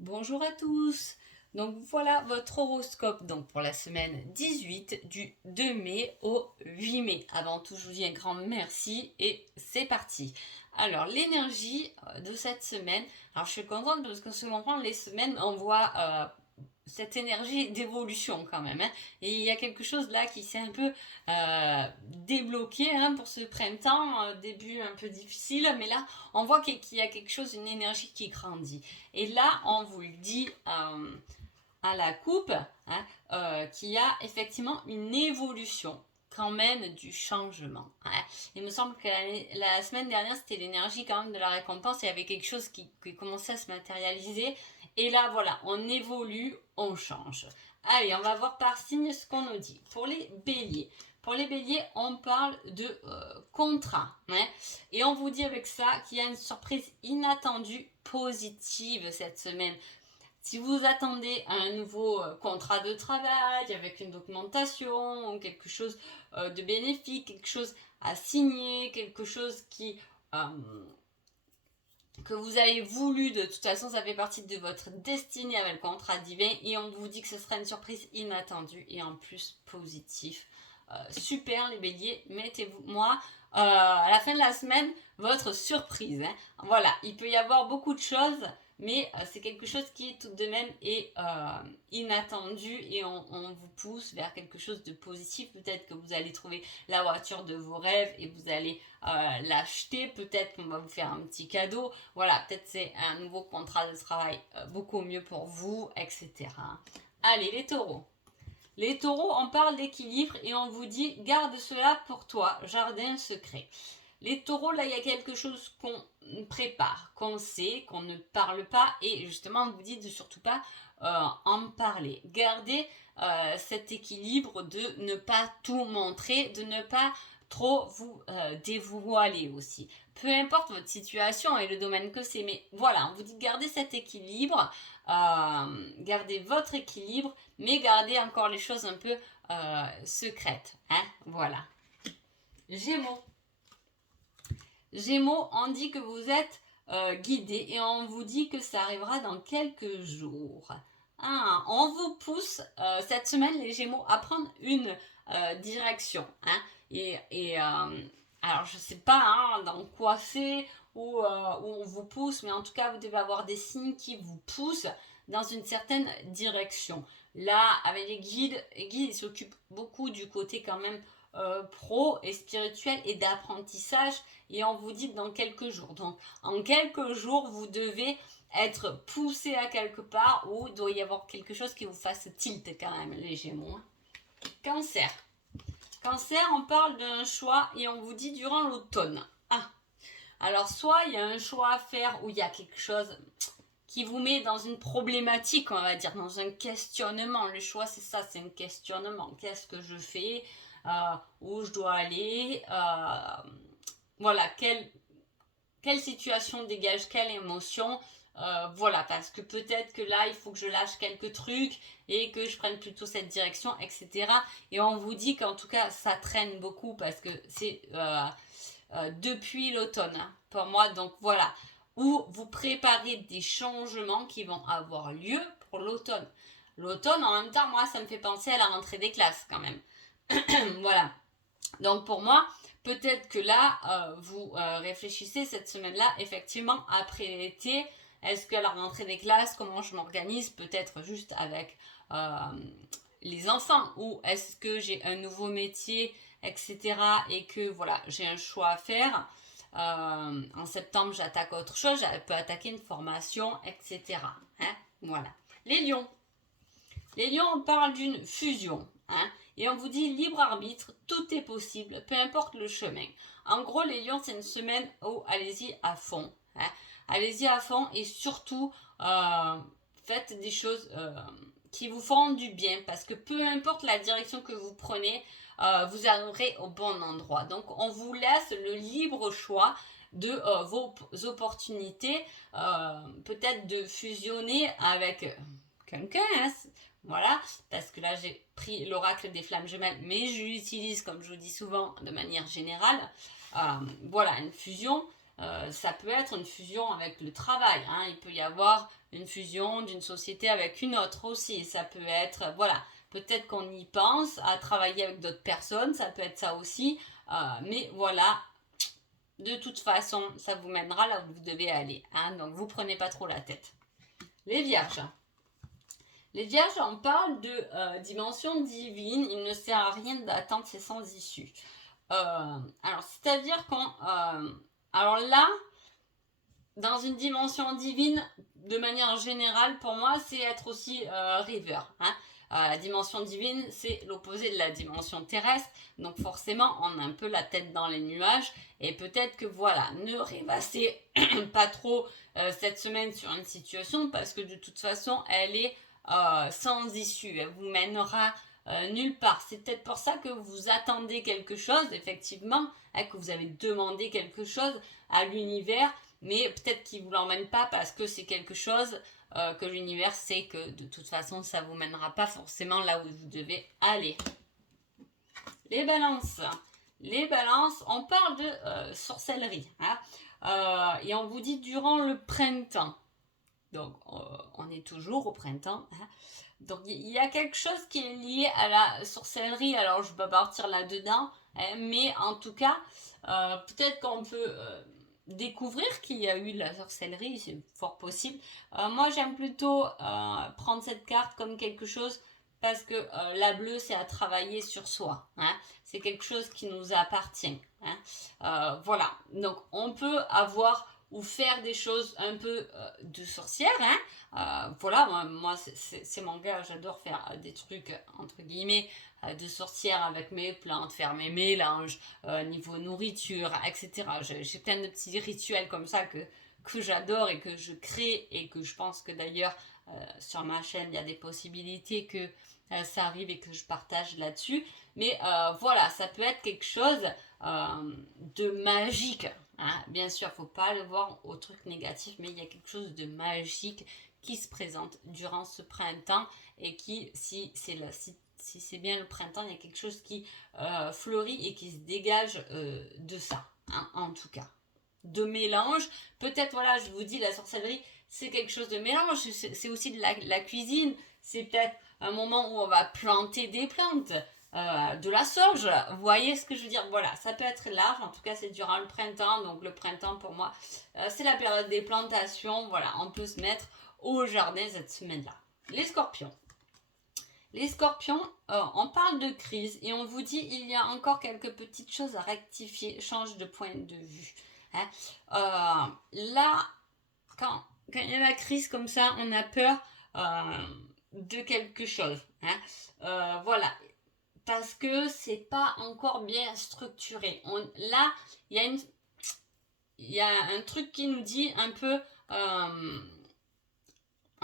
Bonjour à tous. Donc voilà votre horoscope donc pour la semaine 18 du 2 mai au 8 mai. Avant tout, je vous dis un grand merci et c'est parti. Alors l'énergie de cette semaine, alors je suis contente parce que souvent les semaines on voit cette énergie d'évolution quand même, hein. Et il y a quelque chose là qui s'est un peu débloqué, hein, pour ce printemps, début un peu difficile, mais là on voit qu'il y a quelque chose, une énergie qui grandit. Et là on vous le dit à la coupe, hein, qu'il y a effectivement une évolution quand même du changement, hein. Il me semble que la semaine dernière c'était l'énergie quand même de la récompense, il y avait quelque chose qui commençait à se matérialiser et là voilà, on évolue, on change. Allez, on va voir par signe ce qu'on nous dit. Pour les béliers, on parle de contrat, hein, et on vous dit avec ça qu'il y a une surprise inattendue positive cette semaine. Si vous attendez un nouveau contrat de travail avec une documentation, quelque chose de bénéfique, quelque chose à signer, quelque chose euh, que vous avez voulu, de toute façon ça fait partie de votre destinée avec le contrat divin et on vous dit que ce sera une surprise inattendue et en plus positif. Super les béliers, mettez-moi à la fin de la semaine votre surprise, hein. Voilà, il peut y avoir beaucoup de choses, mais c'est quelque chose qui est tout de même inattendu et on vous pousse vers quelque chose de positif. Peut-être que vous allez trouver la voiture de vos rêves et vous allez l'acheter. Peut-être qu'on va vous faire un petit cadeau. Voilà, peut-être c'est un nouveau contrat de travail beaucoup mieux pour vous, etc. Allez, les taureaux. Les taureaux, on parle d'équilibre et on vous dit garde cela pour toi, jardin secret. Les taureaux, là, il y a quelque chose qu'on prépare, qu'on sait, qu'on ne parle pas et justement, on vous dit de surtout pas en parler. Gardez cet équilibre de ne pas tout montrer, de ne pas trop vous dévoiler aussi. Peu importe votre situation et le domaine que c'est, mais voilà, on vous dit de garder cet équilibre, gardez votre équilibre, mais gardez encore les choses un peu secrètes, hein, voilà. Gémeaux. Gémeaux, on dit que vous êtes guidé et on vous dit que ça arrivera dans quelques jours. Ah, on vous pousse cette semaine, les Gémeaux, à prendre une direction, hein. Alors, je ne sais pas hein, dans quoi c'est, où on vous pousse, mais en tout cas, vous devez avoir des signes qui vous poussent dans une certaine direction. Là, avec les guides ils s'occupent beaucoup du côté quand même pro et spirituel et d'apprentissage et on vous dit dans quelques jours. Donc en quelques jours, vous devez être poussé à quelque part ou il doit y avoir quelque chose qui vous fasse tilt quand même, les Gémeaux. Cancer. Cancer, on parle d'un choix et on vous dit durant l'automne. Ah, alors soit il y a un choix à faire où il y a quelque chose qui vous met dans une problématique, on va dire, dans un questionnement. Le choix, c'est ça, c'est un questionnement. Qu'est-ce que je fais, où je dois aller, voilà, quelle situation dégage quelle émotion. Voilà, parce que peut-être que là, il faut que je lâche quelques trucs et que je prenne plutôt cette direction, etc. Et on vous dit qu'en tout cas, ça traîne beaucoup parce que c'est depuis l'automne, hein, pour moi. Donc voilà, où vous préparez des changements qui vont avoir lieu pour l'automne. L'automne, en même temps, moi, ça me fait penser à la rentrée des classes quand même. Voilà. Donc pour moi, peut-être que là, vous réfléchissez cette semaine-là, effectivement, après l'été, est-ce que la rentrée des classes, comment je m'organise, peut-être juste avec les enfants, ou est-ce que j'ai un nouveau métier, etc. Et que voilà, j'ai un choix à faire. En septembre, j'attaque autre chose, je peux attaquer une formation, etc. Hein, voilà. Les lions. Les lions, on parle d'une fusion, hein, et on vous dit libre arbitre, tout est possible, peu importe le chemin. En gros, les lions, c'est une semaine où allez-y à fond, hein. Allez-y à fond et surtout, faites des choses qui vous font du bien parce que peu importe la direction que vous prenez, vous arriverez au bon endroit. Donc, on vous laisse le libre choix de vos opportunités, peut-être de fusionner avec quelqu'un, hein, voilà, parce que là j'ai pris l'oracle des flammes jumelles, mais je l'utilise comme je vous dis souvent de manière générale. Voilà, une fusion. Ça peut être une fusion avec le travail, hein. Il peut y avoir une fusion d'une société avec une autre aussi. Ça peut être, voilà, peut-être qu'on y pense à travailler avec d'autres personnes, ça peut être ça aussi. Mais voilà, de toute façon, ça vous mènera là où vous devez aller, hein. Donc vous prenez pas trop la tête. Les vierges. Les vierges, on parle de dimension divine. Il ne sert à rien d'attendre, c'est sans issue. Alors, c'est-à-dire alors là, dans une dimension divine, de manière générale, pour moi, c'est être aussi river, hein. La dimension divine, c'est l'opposé de la dimension terrestre. Donc forcément, on a un peu la tête dans les nuages. Et peut-être que voilà, ne rêvassez pas trop cette semaine sur une situation parce que de toute façon, elle est sans issue. Elle vous mènera nulle part. C'est peut-être pour ça que vous attendez quelque chose, effectivement, hein, que vous avez demandé quelque chose à l'univers, mais peut-être qu'il ne vous l'emmène pas parce que c'est quelque chose que l'univers sait que de toute façon, ça ne vous mènera pas forcément là où vous devez aller. Les balances. Les balances, on parle de sorcellerie, hein, et on vous dit durant le printemps. Donc, on est toujours au printemps, hein. Donc, il y a quelque chose qui est lié à la sorcellerie. Alors, je ne vais pas partir là-dedans, hein, mais en tout cas, peut-être qu'on peut découvrir qu'il y a eu de la sorcellerie, c'est fort possible. Moi, j'aime plutôt prendre cette carte comme quelque chose parce que la bleue, c'est à travailler sur soi, hein. C'est quelque chose qui nous appartient, hein. Voilà, donc on peut avoir ou faire des choses un peu de sorcière, hein. Voilà, moi c'est mon gars, j'adore faire des trucs entre guillemets de sorcière avec mes plantes, faire mes mélanges, niveau nourriture, etc. J'ai plein de petits rituels comme ça que j'adore et que je crée et que je pense que d'ailleurs sur ma chaîne il y a des possibilités que ça arrive et que je partage là-dessus. Mais voilà, ça peut être quelque chose de magique, hein. Bien sûr, il ne faut pas le voir au truc négatif, mais il y a quelque chose de magique qui se présente durant ce printemps et qui, si c'est bien le printemps, il y a quelque chose qui fleurit et qui se dégage de ça, hein, en tout cas. De mélange, peut-être, voilà, je vous dis, la sorcellerie, c'est quelque chose de mélange, c'est aussi de la cuisine, c'est peut-être un moment où on va planter des plantes, de la sauge, vous voyez ce que je veux dire, voilà, ça peut être large, en tout cas c'est durant le printemps, donc le printemps pour moi, c'est la période des plantations, voilà, on peut se mettre au jardin cette semaine-là. Les scorpions. Les scorpions, on parle de crise et on vous dit il y a encore quelques petites choses à rectifier, change de point de vue, hein. Là, quand il y a la crise comme ça, on a peur de quelque chose, hein. Voilà, parce que c'est pas encore bien structuré. Là, il y a un truc qui nous dit un peu,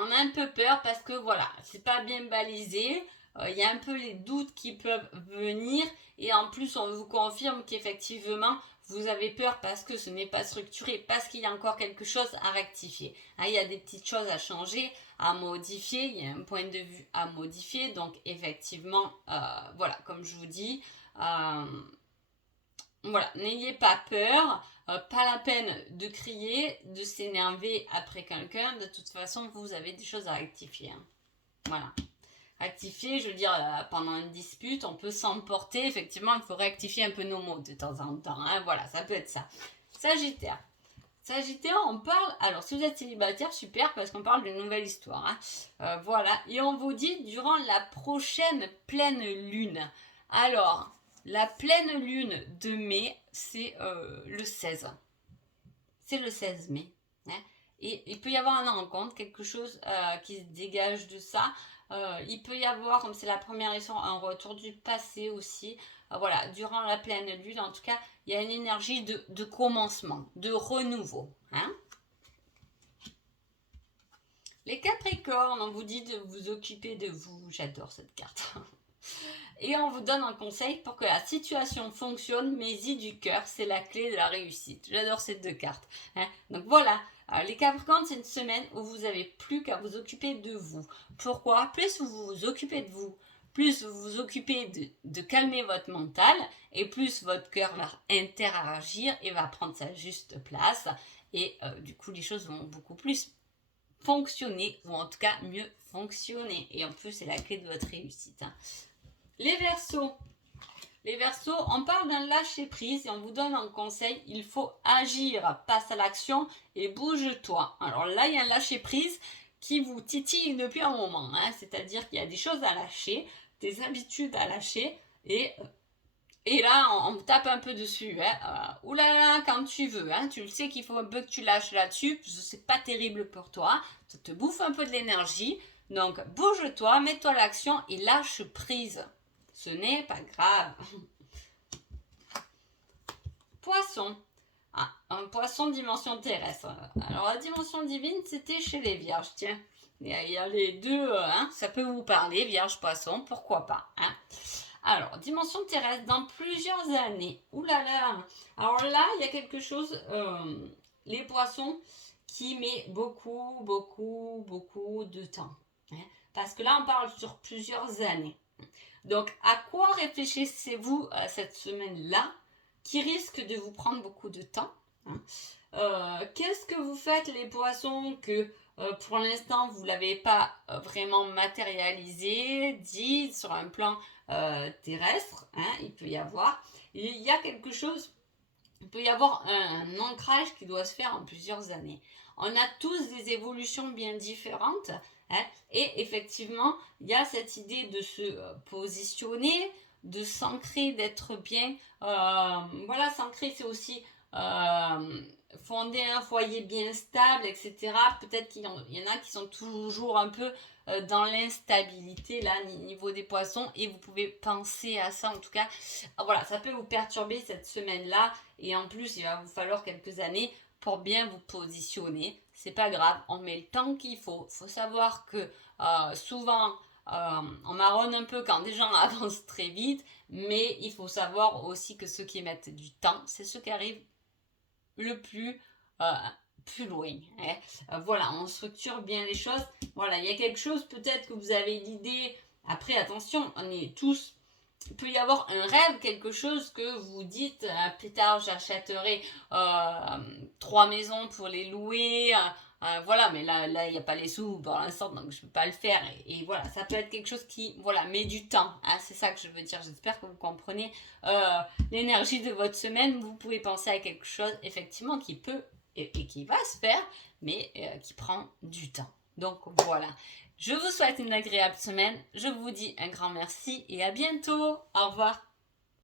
on a un peu peur parce que voilà, c'est pas bien balisé. Il y a un peu les doutes qui peuvent venir et en plus on vous confirme qu'effectivement vous avez peur parce que ce n'est pas structuré, parce qu'il y a encore quelque chose à rectifier, hein. Il y a des petites choses à changer, à modifier, il y a un point de vue à modifier, donc effectivement, voilà, comme je vous dis, voilà, n'ayez pas peur, pas la peine de crier, de s'énerver après quelqu'un, de toute façon vous avez des choses à rectifier, hein. Voilà. Rectifier, je veux dire, pendant une dispute, on peut s'emporter. Effectivement, il faut rectifier un peu nos mots de temps en temps, hein. Voilà, ça peut être ça. Sagittaire. Sagittaire, on parle... Alors, si vous êtes célibataire, super, parce qu'on parle d'une nouvelle histoire, hein. Voilà. Et on vous dit, durant la prochaine pleine lune. Alors, la pleine lune de mai, c'est le 16. C'est le 16 mai, hein. Et il peut y avoir une rencontre, quelque chose qui se dégage de ça. Il peut y avoir, comme c'est la première leçon, un retour du passé aussi. Voilà, durant la pleine lune, en tout cas, il y a une énergie de commencement, de renouveau, hein. Les Capricornes, on vous dit de vous occuper de vous. J'adore cette carte. Et on vous donne un conseil pour que la situation fonctionne, mais-y du cœur, c'est la clé de la réussite. J'adore ces deux cartes, hein. Donc voilà, les Capricornes, c'est une semaine où vous n'avez plus qu'à vous occuper de vous. Pourquoi? Plus vous vous occupez de vous, plus vous vous occupez de calmer votre mental, et plus votre cœur va interagir et va prendre sa juste place. Et du coup, les choses vont beaucoup plus fonctionner, ou en tout cas mieux fonctionner. Et en plus, c'est la clé de votre réussite. Les Verseaux. Les Verseaux, on parle d'un lâcher prise et on vous donne un conseil, il faut agir, passe à l'action et bouge-toi. Alors là, il y a un lâcher prise qui vous titille depuis un moment, c'est-à-dire qu'il y a des choses à lâcher, des habitudes à lâcher, et là, on tape un peu dessus. Oulala, quand tu veux, tu le sais qu'il faut un peu que tu lâches là-dessus, c'est pas terrible pour toi, ça te bouffe un peu de l'énergie, donc bouge-toi, mets-toi à l'action et lâche prise. Ce n'est pas grave. Poisson. Un poisson dimension terrestre. Alors la dimension divine, c'était chez les vierges. Tiens, il y a les deux, ça peut vous parler, vierge, poisson, pourquoi pas. Alors, dimension terrestre, dans plusieurs années. Ouh là là. Alors là, il y a quelque chose, les poissons, qui met beaucoup, beaucoup, beaucoup de temps. Parce que là, on parle sur plusieurs années. Donc, à quoi réfléchissez-vous cette semaine-là qui risque de vous prendre beaucoup de temps? Qu'est-ce que vous faites les poissons que pour l'instant vous ne l'avez pas vraiment matérialisé, dit sur un plan terrestre, il peut y avoir. Il y a quelque chose, il peut y avoir un ancrage qui doit se faire en plusieurs années. On a tous des évolutions bien différentes. Et effectivement, il y a cette idée de se positionner, de s'ancrer, d'être bien. Voilà, s'ancrer, c'est aussi fonder un foyer bien stable, etc. Peut-être qu'il y en a qui sont toujours un peu dans l'instabilité, là, niveau des poissons, et vous pouvez penser à ça, en tout cas. Voilà, ça peut vous perturber cette semaine-là, et en plus, il va vous falloir quelques années pour bien vous positionner. C'est pas grave, on met le temps qu'il faut. Il faut savoir que souvent, on marronne un peu quand des gens avancent très vite, mais il faut savoir aussi que ceux qui mettent du temps, c'est ceux qui arrivent le plus loin. Voilà, on structure bien les choses. Voilà, il y a quelque chose, peut-être que vous avez l'idée. Après, attention, on est tous. Il peut y avoir un rêve, quelque chose que vous dites, plus tard j'achèterai 3 maisons pour les louer, voilà, mais là il n'y a pas les sous pour l'instant, donc je ne peux pas le faire. Et voilà, ça peut être quelque chose qui met du temps, c'est ça que je veux dire. J'espère que vous comprenez l'énergie de votre semaine. Vous pouvez penser à quelque chose, effectivement, qui peut et qui va se faire, mais qui prend du temps. Donc voilà. Je vous souhaite une agréable semaine. Je vous dis un grand merci et à bientôt. Au revoir.